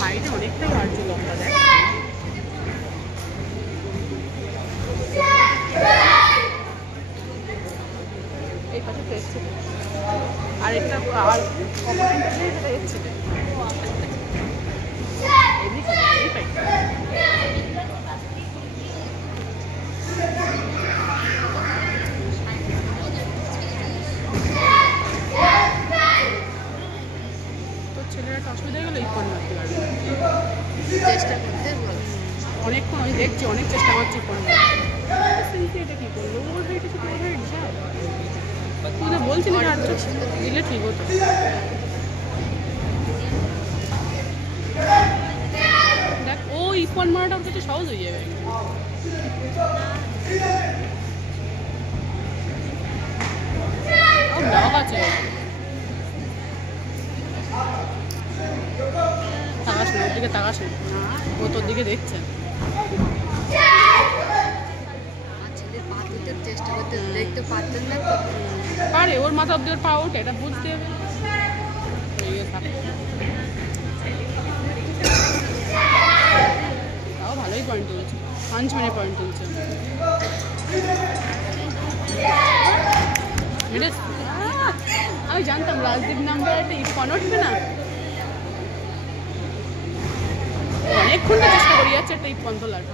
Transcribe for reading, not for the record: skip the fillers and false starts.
হাইটে অনেকটাই বাড়ছে লম্বা দেখ। এই পাশে তো এসছে আর একটা আর কম্পোনেন্টটা দিয়ে যেটা এসছে এমনি তোর ছেলের একটা অসুবিধা গেলে এই ফোন মারতে পারবে চেষ্টা করতে অনেকক্ষণ আমি দেখছি অনেক চেষ্টা করছি ফোন এটা কী করলো ওর হাইটে শুধু ওর হাইট যা তুই তো বলছিলি যে আর দিলে ঠিক হতো দেখ ও ইফোন মারাটা ওর কাছে সহজ হয়ে যাবে ব্লগ আছে তাকাস না ওর দিকে তাকাস না ও তোর দিকে দেখছে চেষ্টা করতে দেখতে পারতেন না পারে ওর মাথা অব্দি ওর পা ওঠে এটা বুঝতে হবে তাও ভালোই পয়েন্ট তুলছে 5 মিনিট পয়েন্ট তুলছে আমি জানতাম রাজদীপ নাম্বার একটা ইফোন উঠবে না অনেকক্ষণ চেষ্টা করি যাচ্ছে একটা ইফোন তোলার